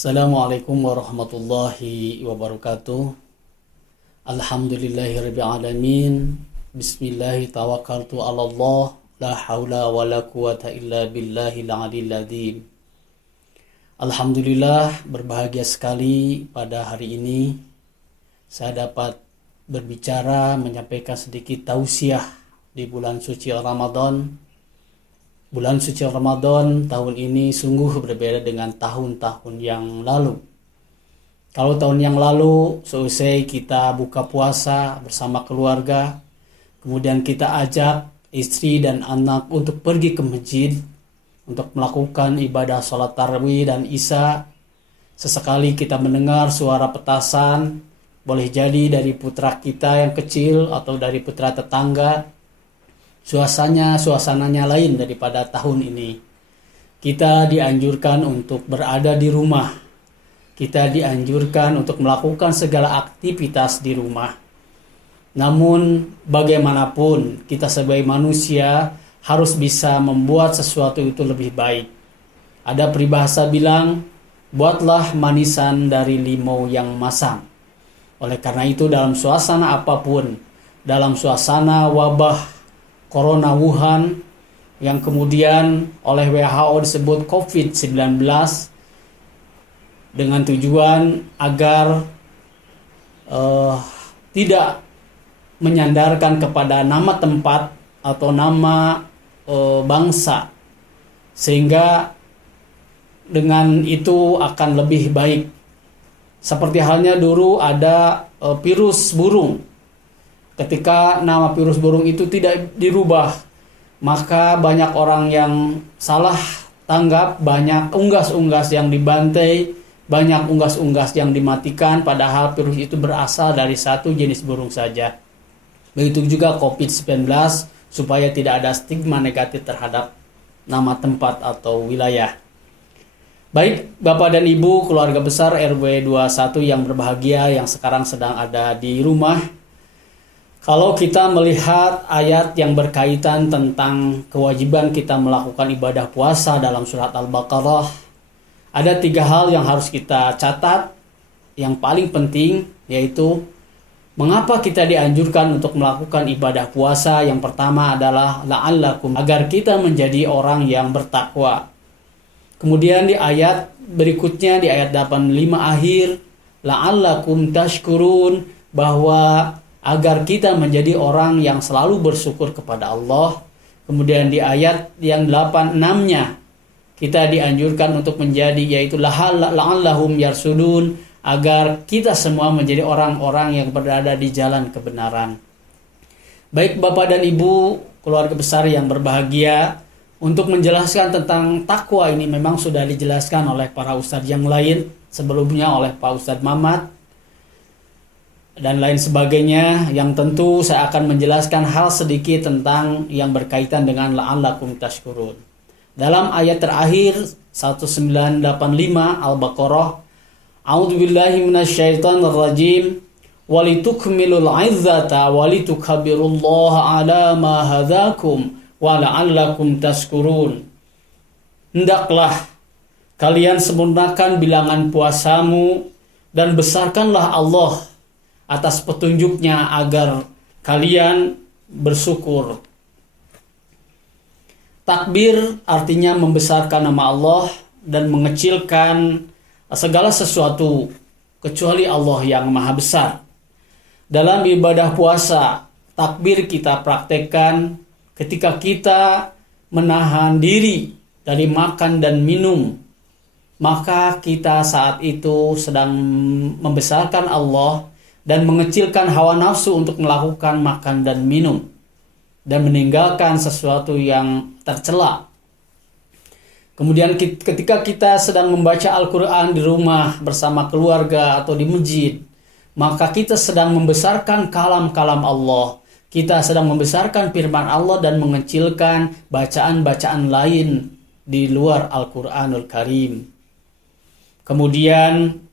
Assalamualaikum warahmatullahi wabarakatuh. Alhamdulillahirabbil alamin. Bismillahi tawakkaltu 'ala Allah. La haula wala quwata illa billahil aliyil azim. Alhamdulillah, berbahagia sekali pada hari ini saya dapat berbicara, menyampaikan sedikit tausiah di bulan suci Ramadan. Bulan suci Ramadan tahun ini sungguh berbeda dengan tahun-tahun yang lalu. Kalau tahun yang lalu, selesai kita buka puasa bersama keluarga, kemudian kita ajak istri dan anak untuk pergi ke masjid, untuk melakukan ibadah sholat tarawih dan isya. Sesekali kita mendengar suara petasan, boleh jadi dari putra kita yang kecil atau dari putra tetangga. Suasananya lain daripada tahun ini. Kita dianjurkan untuk berada di rumah. Kita dianjurkan untuk melakukan segala aktivitas di rumah. Namun bagaimanapun kita sebagai manusia harus bisa membuat sesuatu itu lebih baik. Ada peribahasa bilang, buatlah manisan dari limau yang masam. Oleh karena itu dalam suasana apapun, dalam suasana wabah Corona Wuhan yang kemudian oleh WHO disebut COVID-19 dengan tujuan agar tidak menyandarkan kepada nama tempat atau nama bangsa, sehingga dengan itu akan lebih baik. Seperti halnya dulu ada virus burung. Ketika nama virus burung itu tidak dirubah, maka banyak orang yang salah tanggap, banyak unggas-unggas yang dibantai, banyak unggas-unggas yang dimatikan, padahal virus itu berasal dari satu jenis burung saja. Begitu juga COVID-19, supaya tidak ada stigma negatif terhadap nama tempat atau wilayah. Baik, Bapak dan Ibu, keluarga besar RW 21 yang berbahagia, yang sekarang sedang ada di rumah. Kalau kita melihat ayat yang berkaitan tentang kewajiban kita melakukan ibadah puasa dalam surat Al-Baqarah, ada 3 hal yang harus kita catat. Yang paling penting yaitu mengapa kita dianjurkan untuk melakukan ibadah puasa. Yang pertama adalah la'allakum, agar kita menjadi orang yang bertakwa. Kemudian di ayat berikutnya, di ayat 85 akhir, la'allakum tashkurun, bahwa agar kita menjadi orang yang selalu bersyukur kepada Allah. Kemudian di ayat yang 86-nya kita dianjurkan untuk menjadi, yaitu la'allahum yarsudun, agar kita semua menjadi orang-orang yang berada di jalan kebenaran. Baik Bapak dan Ibu, keluarga besar yang berbahagia, untuk menjelaskan tentang takwa ini memang sudah dijelaskan oleh para ustadz yang lain, sebelumnya oleh Pak Ustadz Mamat dan lain sebagainya, yang tentu saya akan menjelaskan hal sedikit tentang yang berkaitan dengan la'allakum tashkurun. Dalam ayat terakhir 1985 Al-Baqarah, A'udzubillahi minasyaitonir rajim, walitukmilul 'izzata walitukabbirullaha 'ala ma hadakum wa la'allakum tashkurun. Hendaklah kalian sempurnakan bilangan puasamu dan besarkanlah Allah atas petunjuknya agar kalian bersyukur. Takbir artinya membesarkan nama Allah dan mengecilkan segala sesuatu kecuali Allah yang maha besar. Dalam ibadah puasa, takbir kita praktekkan ketika kita menahan diri dari makan dan minum, maka kita saat itu sedang membesarkan Allah dan mengecilkan hawa nafsu untuk melakukan makan dan minum dan meninggalkan sesuatu yang tercela. Kemudian ketika kita sedang membaca Al-Quran di rumah bersama keluarga atau di masjid, maka kita sedang membesarkan kalam-kalam Allah. Kita sedang membesarkan firman Allah dan mengecilkan bacaan-bacaan lain di luar Al-Quranul Karim. Kemudian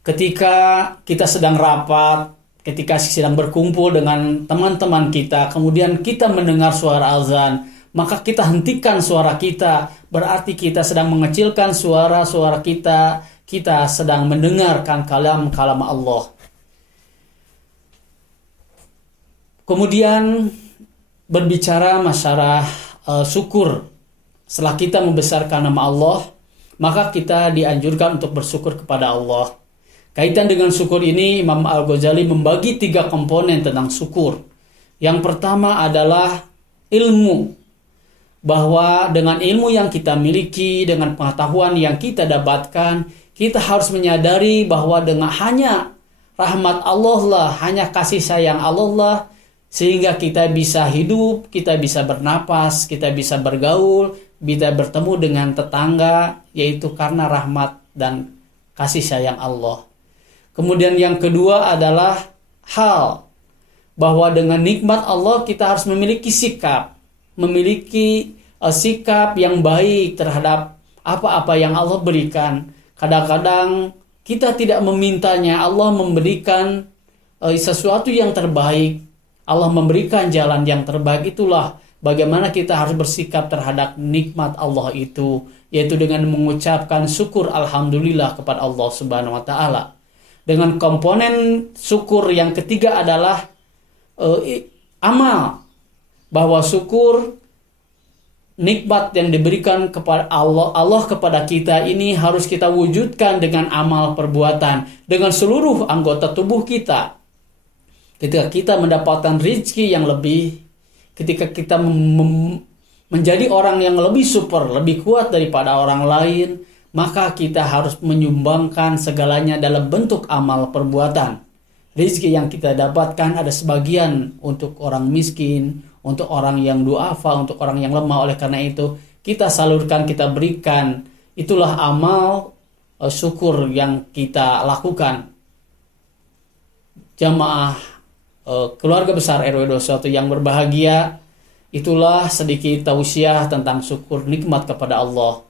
ketika kita sedang rapat, ketika sedang berkumpul dengan teman-teman kita, kemudian kita mendengar suara azan, maka kita hentikan suara kita. Berarti kita sedang mengecilkan suara-suara kita. Kita sedang mendengarkan kalam-kalam Allah. Kemudian berbicara masalah syukur. Setelah kita membesarkan nama Allah, maka kita dianjurkan untuk bersyukur kepada Allah. Kaitan dengan syukur ini, Imam Al-Ghazali membagi 3 komponen tentang syukur. Yang pertama adalah ilmu. Bahwa dengan ilmu yang kita miliki, dengan pengetahuan yang kita dapatkan, kita harus menyadari bahwa dengan hanya rahmat Allah lah, hanya kasih sayang Allah lah, sehingga kita bisa hidup, kita bisa bernapas, kita bisa bergaul, bisa bertemu dengan tetangga, yaitu karena rahmat dan kasih sayang Allah. Kemudian yang kedua adalah hal, bahwa dengan nikmat Allah kita harus memiliki sikap yang baik terhadap apa-apa yang Allah berikan. Kadang-kadang kita tidak memintanya, Allah memberikan sesuatu yang terbaik, Allah memberikan jalan yang terbaik. Itulah bagaimana kita harus bersikap terhadap nikmat Allah itu, yaitu dengan mengucapkan syukur alhamdulillah kepada Allah Subhanahu wa taala. Dengan komponen syukur yang ketiga adalah amal, bahwa syukur nikmat yang diberikan kepada Allah kepada kita ini harus kita wujudkan dengan amal perbuatan, dengan seluruh anggota tubuh kita. Ketika kita mendapatkan rezeki yang lebih, ketika kita menjadi orang yang lebih super, lebih kuat daripada orang lain, maka kita harus menyumbangkan segalanya dalam bentuk amal perbuatan. Rezeki yang kita dapatkan ada sebagian untuk orang miskin, untuk orang yang duafa, untuk orang yang lemah. Oleh karena itu, kita salurkan, kita berikan. Itulah amal syukur yang kita lakukan. Jamaah keluarga besar RW 21 yang berbahagia, itulah sedikit tausiah tentang syukur nikmat kepada Allah.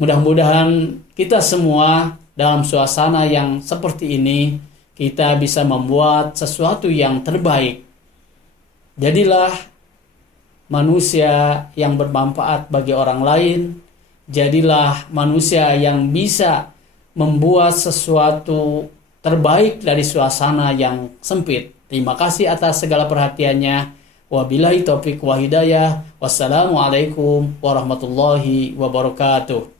Mudah-mudahan kita semua dalam suasana yang seperti ini, kita bisa membuat sesuatu yang terbaik. Jadilah manusia yang bermanfaat bagi orang lain. Jadilah manusia yang bisa membuat sesuatu terbaik dari suasana yang sempit. Terima kasih atas segala perhatiannya. Wabillahi taufiq wa hidayah. Wassalamualaikum warahmatullahi wabarakatuh.